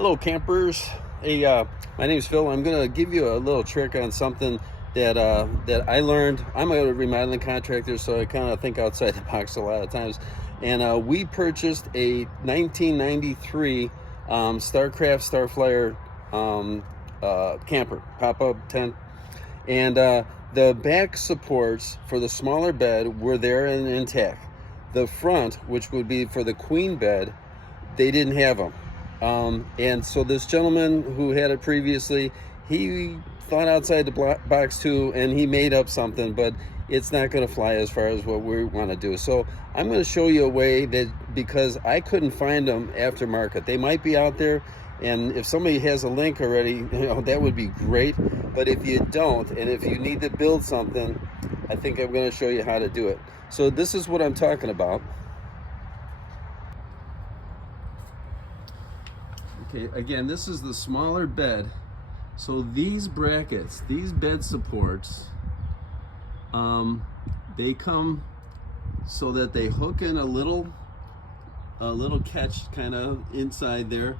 Hello campers. Hey, my name is Phil. I'm gonna give you a little trick on something that I learned. I'm a remodeling contractor, so I kind of think outside the box a lot of times. And we purchased a 1993 Starcraft Starflyer camper, pop-up tent, and the back supports for the smaller bed were there and intact. The front, which would be for the queen bed, they didn't have them. And so this gentleman who had it previously, he thought outside the box too, and he made up something, but it's not going to fly as far as what we want to do. So I'm going to show you a way that, because I couldn't find them aftermarket. They might be out there, and if somebody has a link already, that would be great. But if you don't, and if you need to build something, I think I'm going to show you how to do it. So this is what I'm talking about. Okay, again, this is the smaller bed. So these brackets, these bed supports, they come so that they hook in a little catch kind of inside there,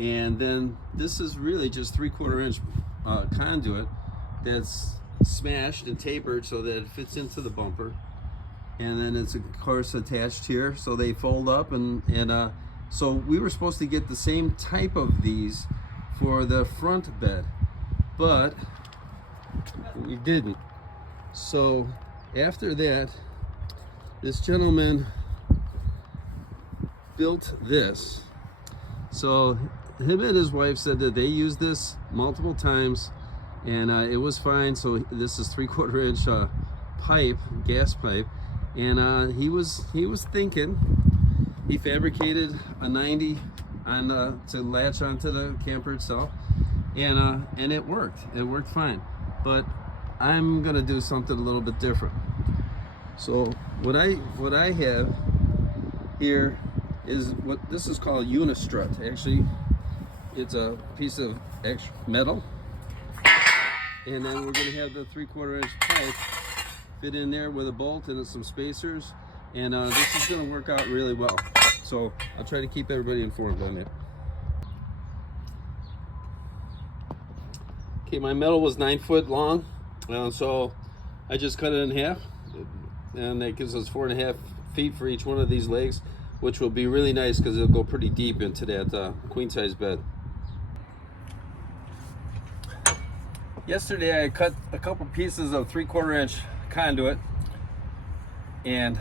and then this is really just 3/4 inch conduit that's smashed and tapered so that it fits into the bumper, and then it's of course attached here, so they fold up and so we were supposed to get the same type of these for the front bed, but we didn't. So after that, this gentleman built this. So him and his wife said that they used this multiple times, and it was fine. So this is 3/4 inch pipe, gas pipe, and he was thinking. He fabricated a 90 on to latch onto the camper itself, and it worked. It worked fine. But I'm gonna do something a little bit different. So what I have here is what this is called unistrut. Actually, it's a piece of extra metal, and then we're gonna have the 3/4 inch pipe fit in there with a bolt and some spacers, and this is gonna work out really well. So I'll try to keep everybody informed on it. Okay, my metal was 9 foot long, so I just cut it in half, and that gives us 4.5 feet for each one of these legs, which will be really nice because it'll go pretty deep into that queen size bed. Yesterday I cut a couple pieces of 3/4 inch conduit and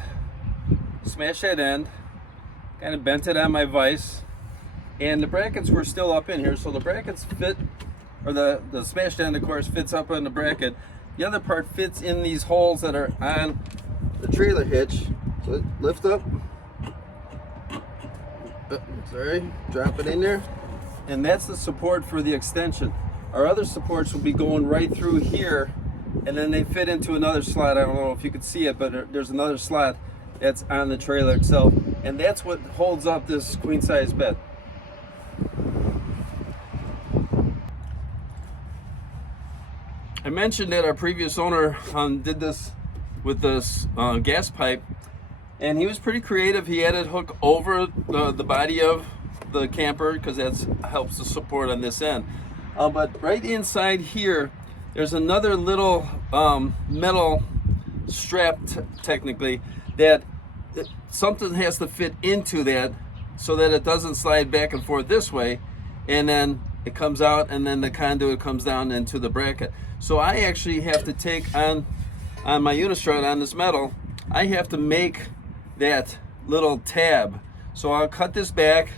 smashed that end, kind of bent it on my vise, and the brackets were still up in here, so the brackets fit, or the smashed end of course fits up on the bracket. The other part fits in these holes that are on the trailer hitch. So lift up, drop it in there, and that's the support for the extension. Our other supports will be going right through here, and then they fit into another slot. I don't know if you could see it, but there's another slot that's on the trailer itself, and that's what holds up this queen size bed. I mentioned that our previous owner did this with this gas pipe, and he was pretty creative. He had it hook over the body of the camper because that helps the support on this end. But right inside here, there's another little metal strap, technically, that something has to fit into that so that it doesn't slide back and forth this way, and then it comes out, and then the conduit comes down into the bracket. So I actually have to take on my unistrut on this metal, I have to make that little tab. So I'll cut this back,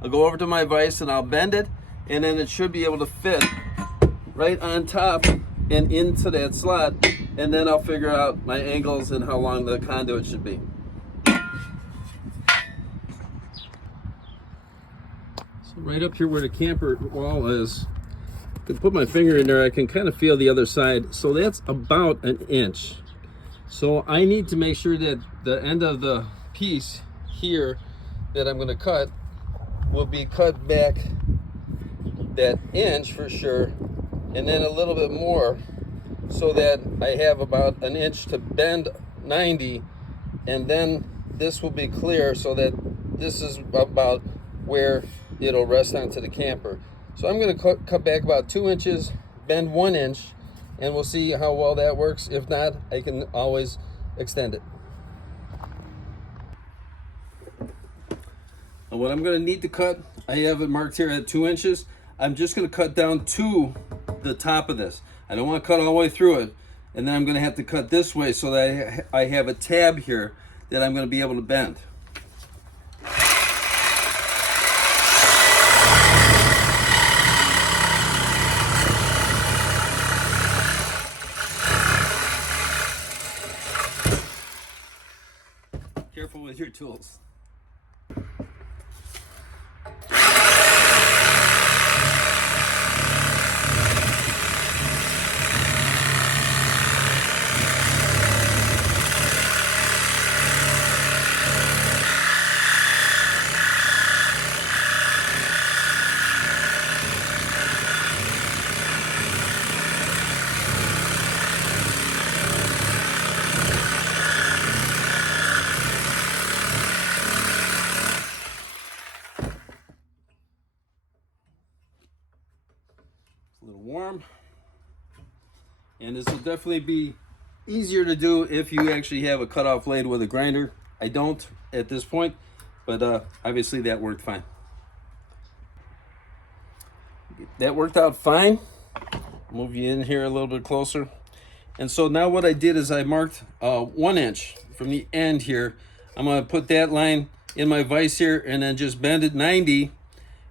I'll go over to my vise and I'll bend it, and then it should be able to fit right on top and into that slot, and then I'll figure out my angles and how long the conduit should be. So right up here where the camper wall is, I can put my finger in there, I can kind of feel the other side. So that's about 1 inch. So I need to make sure that the end of the piece here that I'm going to cut will be cut back that inch for sure, and then a little bit more, so that I have about 1 inch to bend 90, and then this will be clear, so that this is about where it'll rest onto the camper. So I'm going to cut back about 2 inches, bend 1 inch, and we'll see how well that works. If not, I can always extend it. And what I'm going to need to cut, I have it marked here at 2 inches. I'm just going to cut down to the top of this. I don't want to cut all the way through it. And then I'm going to have to cut this way so that I have a tab here that I'm going to be able to bend. Careful with your tools. A little warm, and this will definitely be easier to do if you actually have a cutoff blade with a grinder. I don't at this point, but obviously that worked fine. That worked out fine. Move you in here a little bit closer. And so now what I did is I marked 1 inch from the end here. I'm going to put that line in my vise here and then just bend it 90.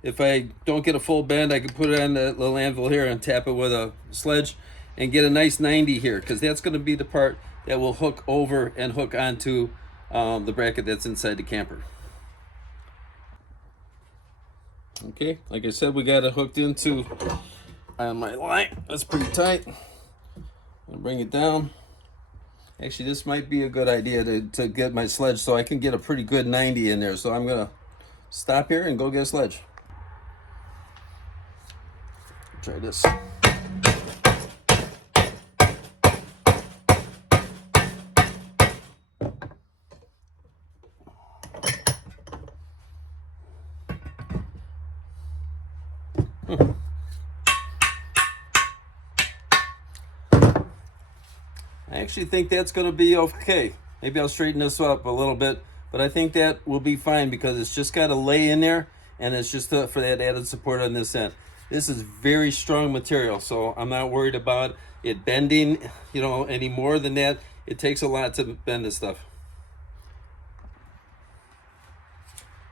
If I don't get a full bend, I can put it on the little anvil here and tap it with a sledge and get a nice 90 here, because that's going to be the part that will hook over and hook onto the bracket that's inside the camper. Okay, like I said, we got it hooked into my line. That's pretty tight. I'll bring it down. Actually, this might be a good idea to get my sledge so I can get a pretty good 90 in there. So I'm going to stop here and go get a sledge. Try this. I actually think that's going to be okay. Maybe I'll straighten this up a little bit, but I think that will be fine because it's just got to lay in there, and it's just for that added support on this end. This is very strong material, so I'm not worried about it bending, any more than that. It takes a lot to bend this stuff.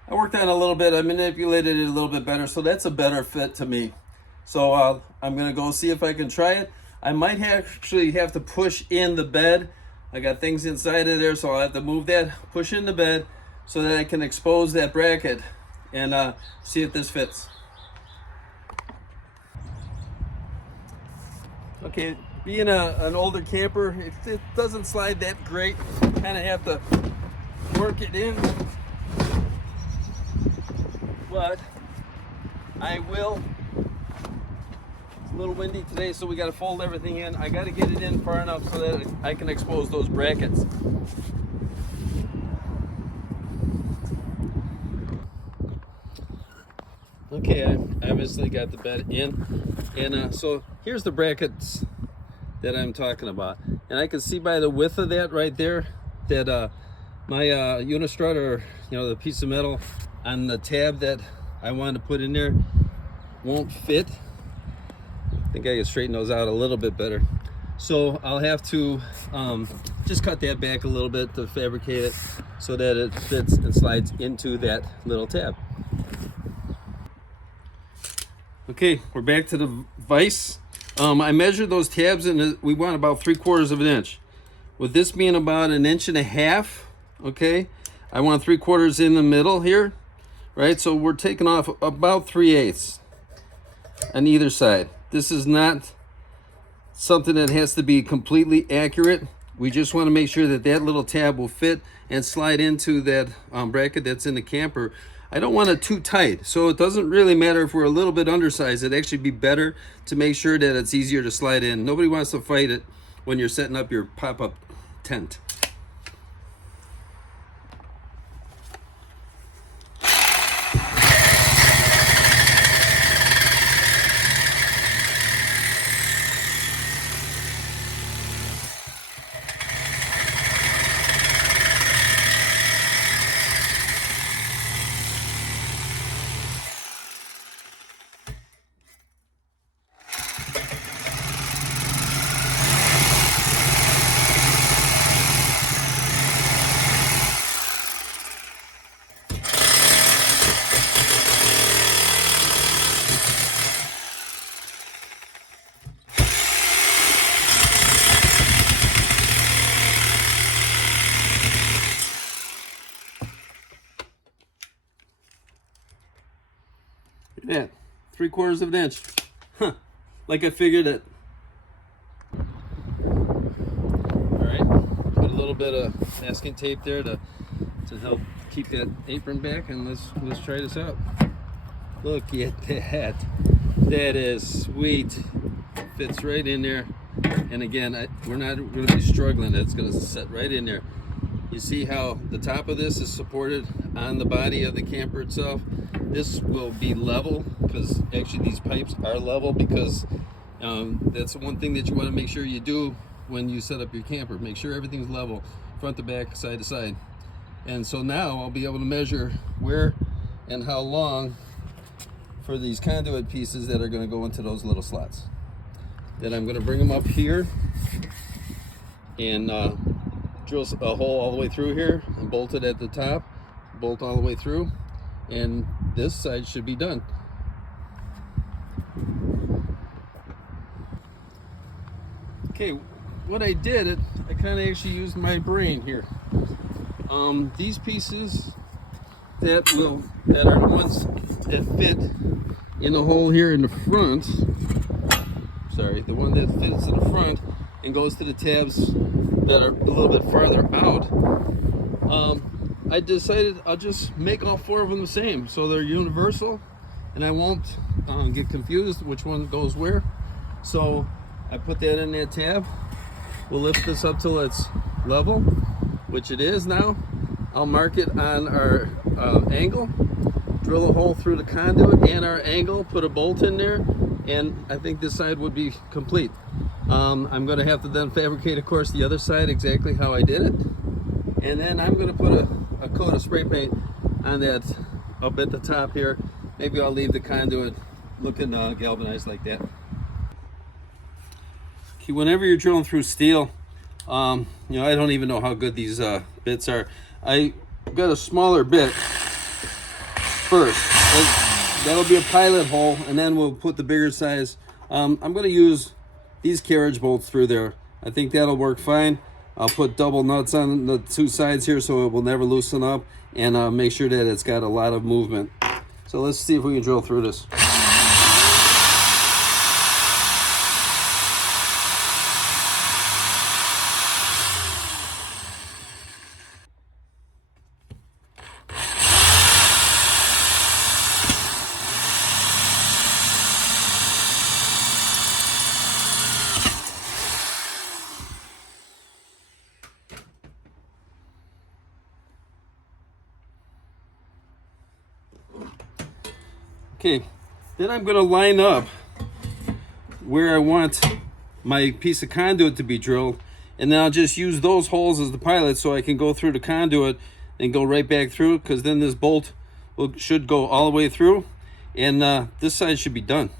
I worked on it a little bit. I manipulated it a little bit better, so that's a better fit to me. So I'm going to go see if I can try it. I might actually have to push in the bed. I got things inside of there, so I'll have to move that, push in the bed so that I can expose that bracket and see if this fits. Okay, being an older camper, it doesn't slide that great. Kind of have to work it in, but I will. It's a little windy today, so we got to fold everything in. I got to get it in far enough so that I can expose those brackets. Okay, I obviously got the bed in, and so here's the brackets that I'm talking about, and I can see by the width of that right there that my unistrut, or the piece of metal on the tab that I wanted to put in there, won't fit. I think I can straighten those out a little bit better, so I'll have to just cut that back a little bit to fabricate it so that it fits and slides into that little tab. Okay, we're back to the vise. I measured those tabs and we want about 3/4 of an inch. With this being about 1.5 inches, okay, I want 3/4 in the middle here, right? So we're taking off about 3/8 on either side. This is not something that has to be completely accurate. We just want to make sure that that little tab will fit and slide into that bracket that's in the camper. I don't want it too tight, so it doesn't really matter if we're a little bit undersized. It'd actually be better to make sure that it's easier to slide in. Nobody wants to fight it when you're setting up your pop-up tent. at that, 3/4 of an inch. Huh, like I figured it. All right, put a little bit of masking tape there to help keep that apron back, and let's try this out. Look at that. That is sweet. Fits right in there. And again, we're not going to be struggling. It's going to set right in there. You see how the top of this is supported on the body of the camper itself. This will be level, because actually these pipes are level, because that's the one thing that you want to make sure you do when you set up your camper. Make sure everything's level, front to back, side to side. And so now I'll be able to measure where and how long for these conduit pieces that are going to go into those little slots. Then I'm going to bring them up here and drill a hole all the way through here and bolt it at the top, bolt all the way through, and this side should be done. Okay, what I did, I kind of actually used my brain here. These pieces that are the ones that fit in the hole here in the front, sorry, the one that fits in the front and goes to the tabs that are a little bit farther out, I decided I'll just make all 4 of them the same, so they're universal and I won't get confused which one goes where. So I put that in that tab. We'll lift this up till it's level, which it is now. I'll mark it on our angle, drill a hole through the conduit and our angle, put a bolt in there, and I think this side would be complete. I'm going to have to then fabricate, of course, the other side exactly how I did it, and then I'm going to put a coat of spray paint on that up at the top here. Maybe I'll leave the conduit looking galvanized like that. Okay, whenever you're drilling through steel, you know, I don't even know how good these bits are. I got a smaller bit first. That'll be a pilot hole, and then we'll put the bigger size. I'm going to use these carriage bolts through there. I think that'll work fine. I'll put double nuts on the 2 sides here so it will never loosen up, and make sure that it's got a lot of movement. So let's see if we can drill through this. Okay, then I'm going to line up where I want my piece of conduit to be drilled, and then I'll just use those holes as the pilot so I can go through the conduit and go right back through, because then this bolt should go all the way through, and this side should be done.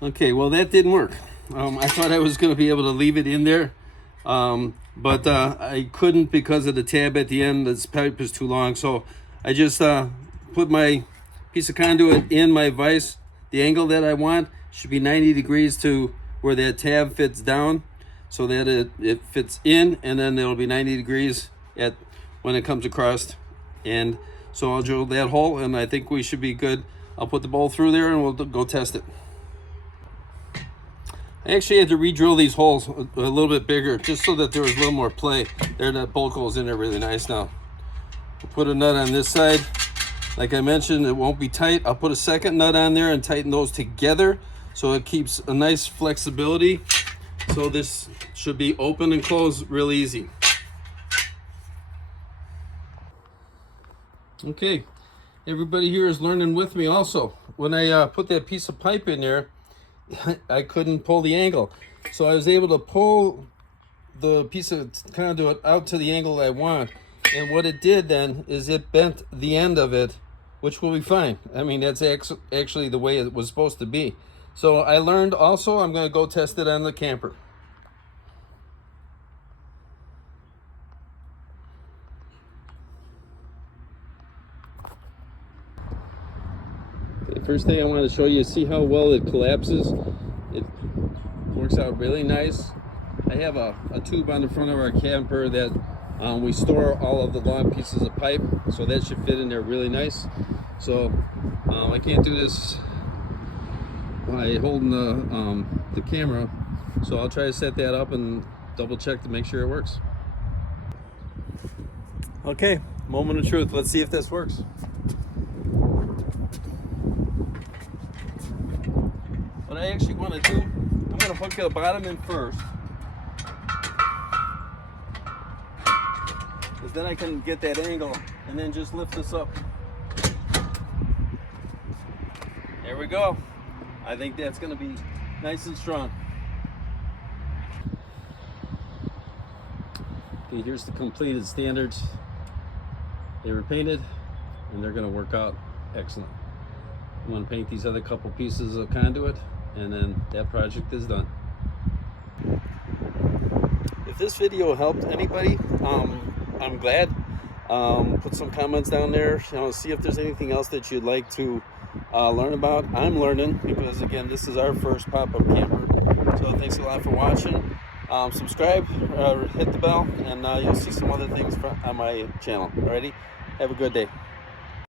Okay, well that didn't work. I thought I was going to be able to leave it in there, but I couldn't because of the tab at the end. This pipe is too long, so I just put my piece of conduit in my vise. The angle that I want should be 90 degrees to where that tab fits down, so that it fits in, and then it'll be 90 degrees at when it comes across. And so I'll drill that hole, and I think we should be good. I'll put the bolt through there and we'll go test it. I actually had to re-drill these holes a little bit bigger, just so that there was a little more play. There, that bolt goes in there really nice now. I'll put a nut on this side. Like I mentioned, it won't be tight. I'll put a second nut on there and tighten those together so it keeps a nice flexibility. So this should be open and closed real easy. Okay, everybody here is learning with me also. When I put that piece of pipe in there, I couldn't pull the angle, so I was able to pull the piece of conduit out to the angle I want, and what it did then is it bent the end of it, which will be fine. I mean, that's actually the way it was supposed to be. So I learned also. I'm going to go test it on the camper. The first thing I want to show you is see how well it collapses. It works out really nice. I have a tube on the front of our camper that We store all of the long pieces of pipe, so that should fit in there really nice. So I can't do this by holding the camera, so I'll try to set that up and double check to make sure it works. Okay, moment of truth. Let's see if this works. What I actually want to do, I'm going to hook the bottom in first, because then I can get that angle and then just lift this up. There we go. I think that's going to be nice and strong. Okay, here's the completed standards. They were painted and they're going to work out excellent. I'm going to paint these other couple pieces of conduit, and then that project is done. If this video helped anybody, I'm glad. Put some comments down there. See if there's anything else that you'd like to learn about. I'm learning because, again, this is our first pop-up camper. So thanks a lot for watching. Subscribe, hit the bell, and you'll see some other things on my channel. Alrighty, have a good day.